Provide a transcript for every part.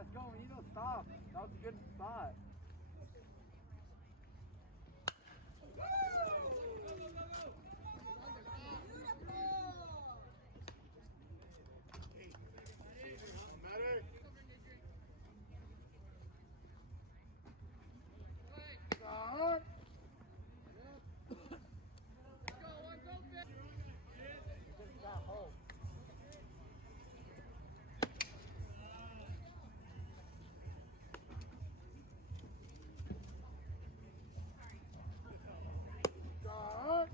let's go. We need to stop. That was a good spot. Matter. Stop. Got home. Stop.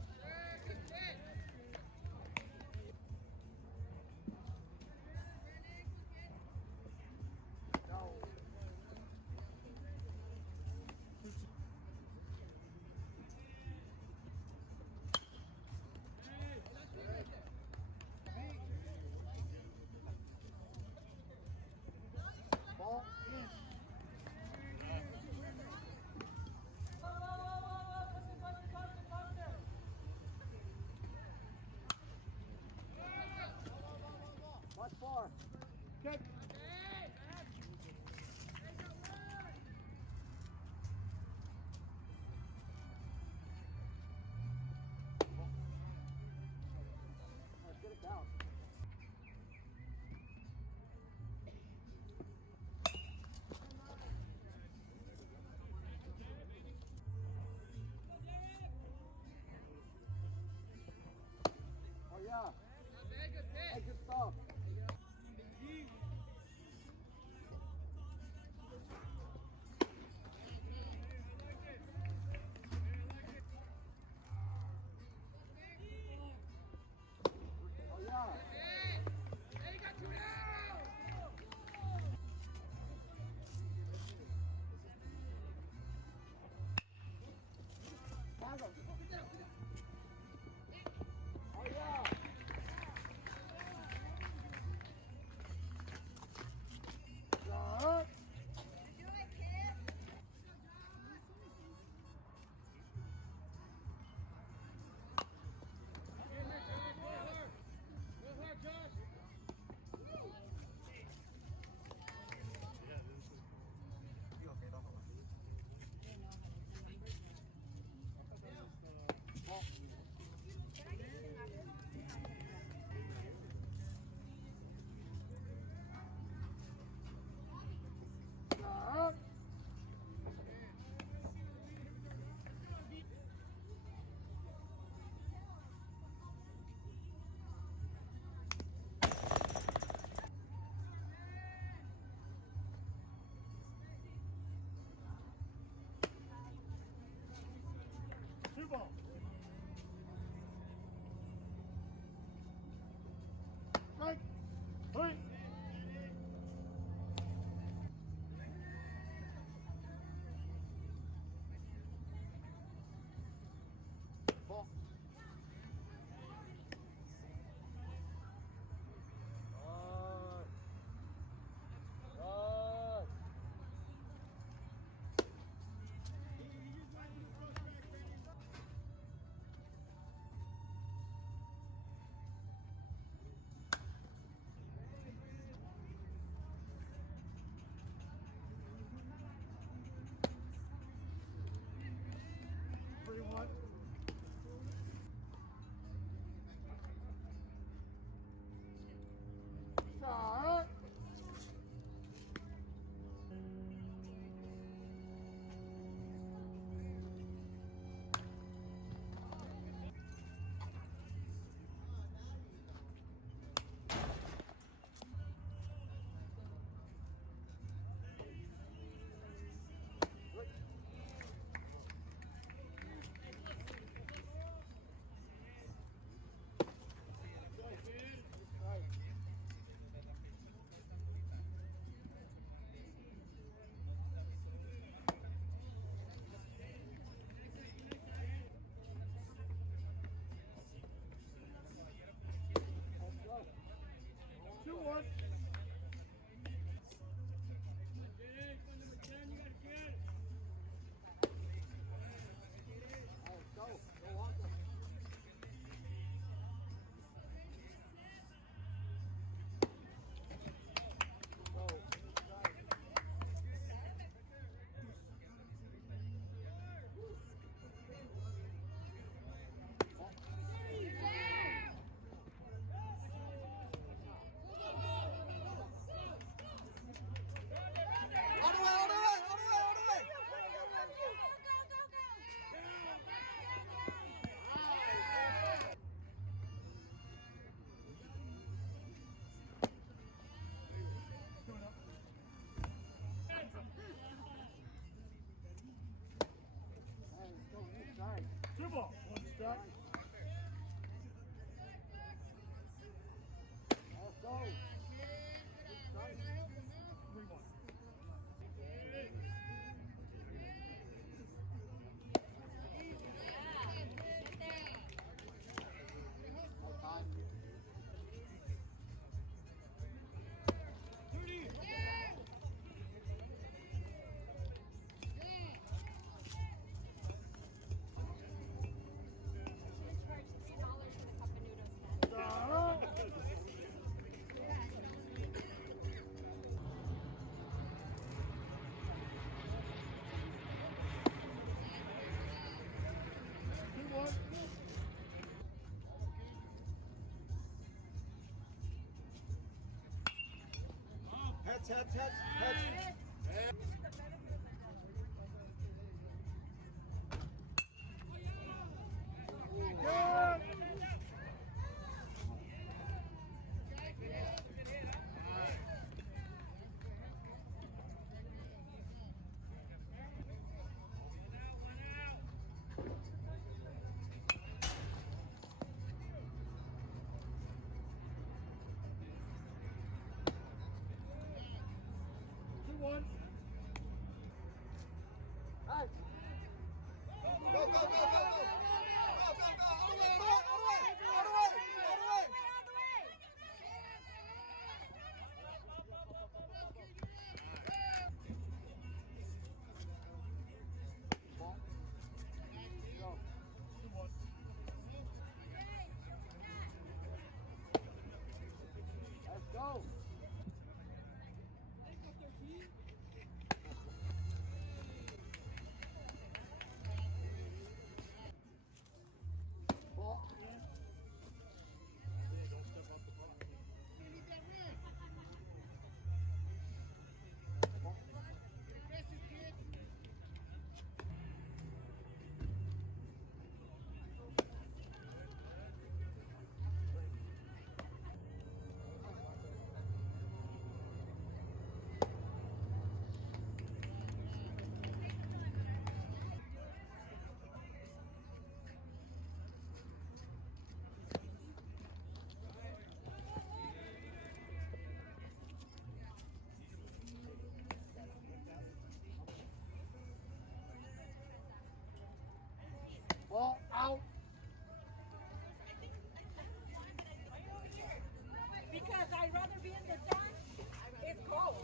No. Ball in. Much far. Kick. Let's get it down. Oh yeah. Hey, good stuff. Oh yeah. Tag him. Oh yeah. Stop. Stop. Two ball. Strike. Three. Ball. Three, one. Stop. Good. Two, one. Hey. Go, go, go, go, go. Go, go, go. All the way, all the way, all the way, all the way. Ball. Go. Two, one. Let's go. Ball. Don't step off the block. Ball out. Because I'd rather be in the sun. It's cold.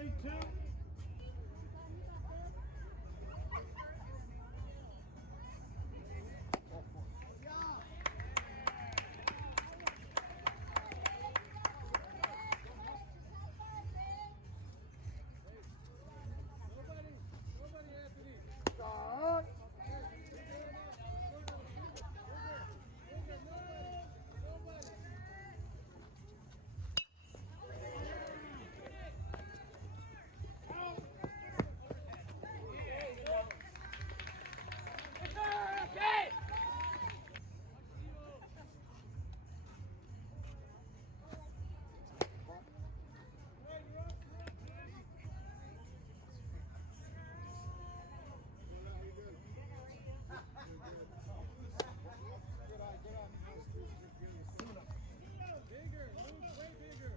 3-2. Start. Bigger, move way bigger.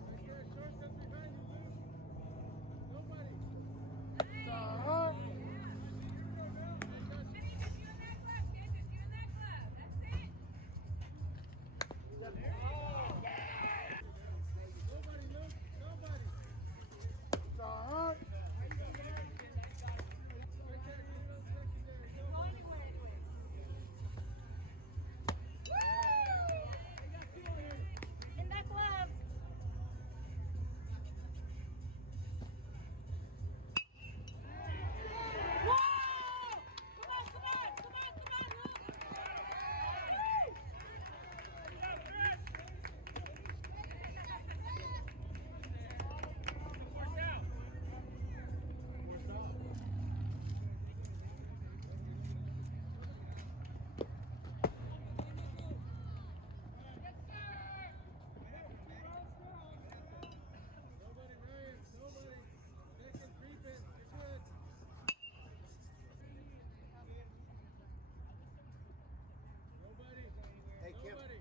Right there, shortcut behind you, Luke. Nobody. Start. Nobody, Luke. Nobody. Start. Right there, get it on secondary. Nobody. In that glove. Whoa! Come on, come on, come on, come on, Luke. Nobody, Ryan. Nobody. Second, creeping. You're good. Nobody. Hey, Kim. Nobody.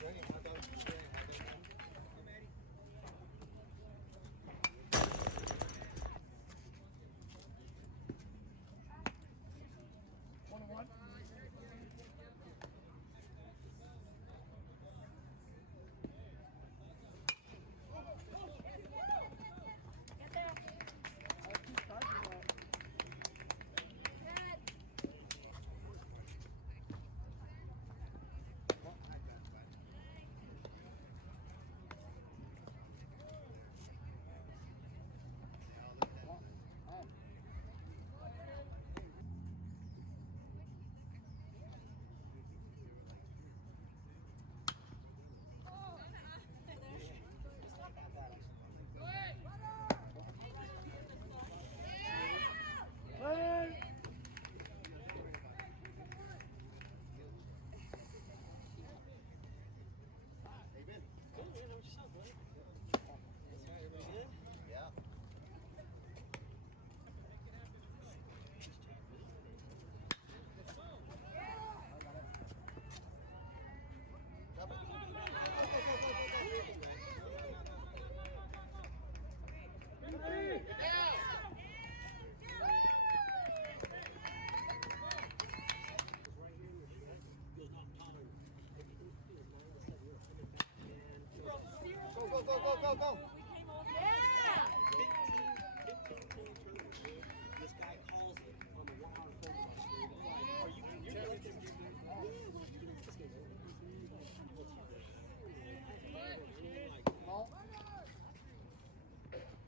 Bring it, hot dog. Bring it, hot dog. 21. Get there. Play. Hey, Ben. Yeah. Drop it. Go, go, go, go, go, go, go, go, go, go. Yeah! 15 total turnovers. This guy calls it on the 1 hour phone call screen. I'm like, are you telling him you're doing this game over? What's hard? Like, Ball.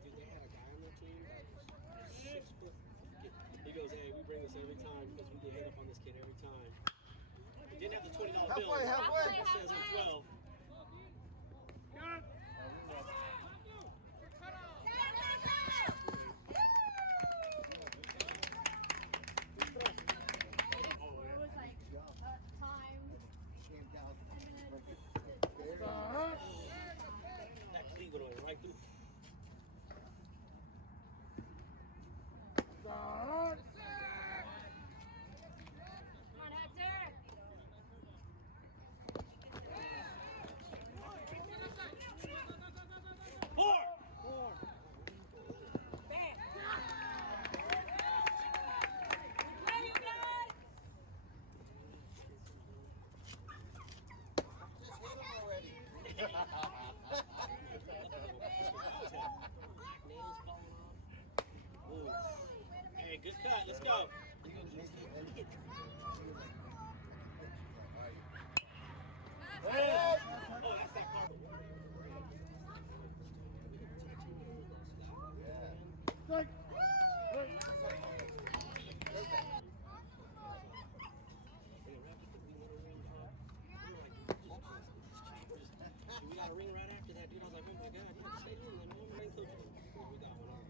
dude, they had a guy on their team that was 6 foot. He goes, hey, we bring this every time because we get hit up on this kid every time. He didn't have the $20 bill. Halfway, halfway. It says it's 12. Start. That clean went right through. Start. Come on, Hector. Good cut. Let's go. Oh, that's that car. Strike. Hey. We got a ring right after that, dude. I was like, oh my god, yeah, stay in there, man. Ring coach. We got one.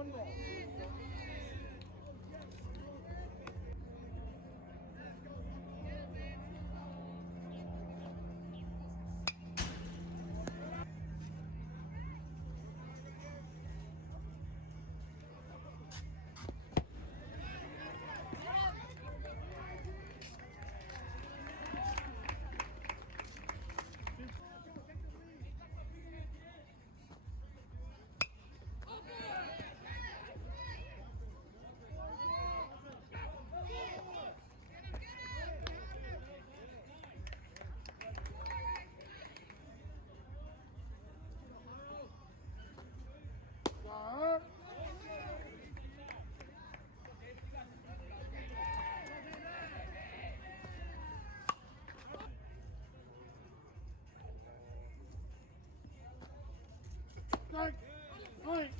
One ball. Start. Strike. Point.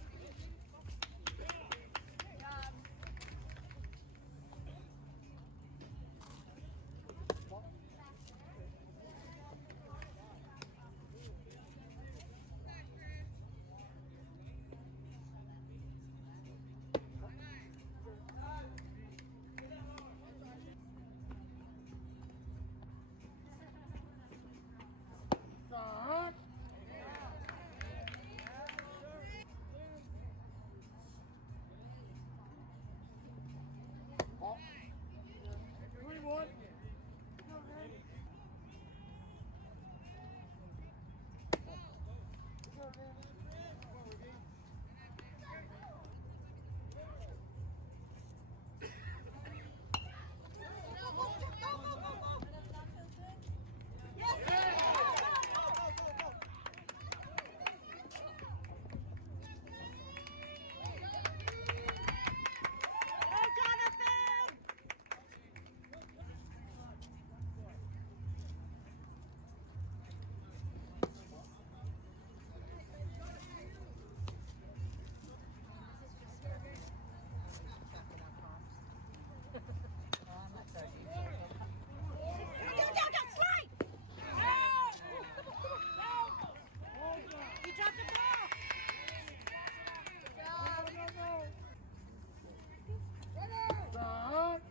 Start. Ball. 3-1. You dropped the ball. Start.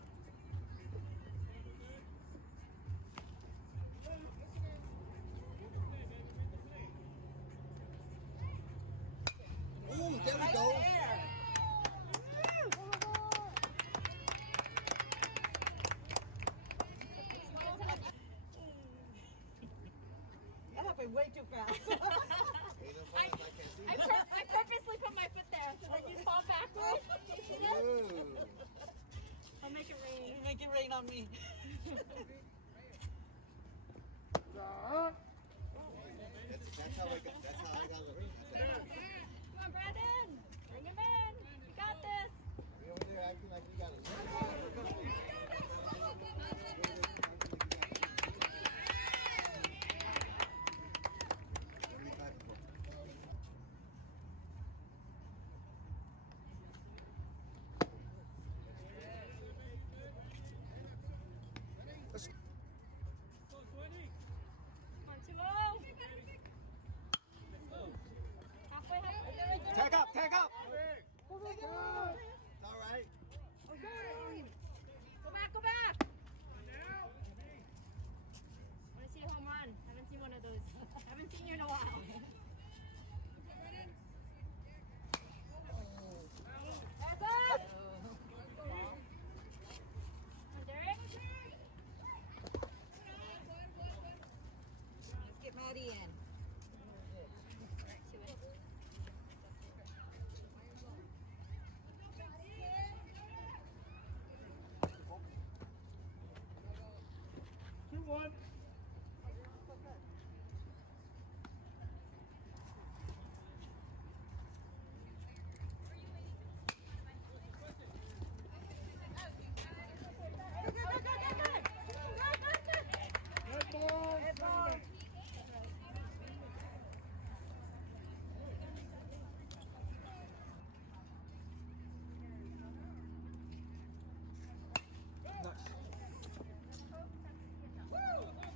Ooh, there we go. That happened way too fast. Ain't no fun if I can't see it. I purposely put my foot there so that you fall backwards. Ooh. I'll make it rain. Make it rain on me. Start. That's how I got. That's how I got it. Come on, Brandon. Bring him in. You got this. You over there acting like you got it. Come on, too low. Halfway. Tag up, tag up. Go It's all right. Go back. I want to see a home run. Haven't seen one of those. Haven't seen you in a while. That's up. Come on, Derek. Let's get Maddie in. To it. 2-1. Red ball. Red ball. Nice.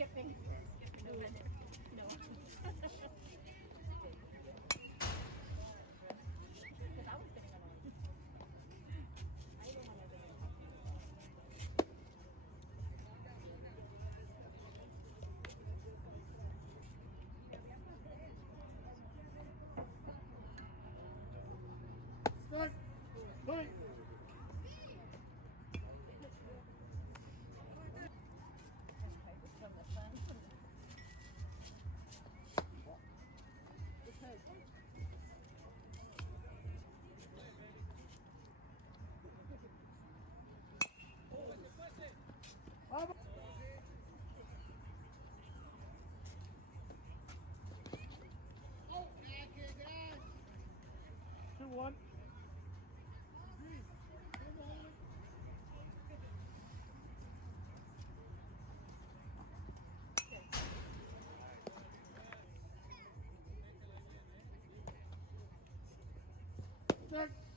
skipping a minute. No. Because I was getting annoyed. I don't want to do it. Strike. Point. From the sun. Up. 2-1. Strike.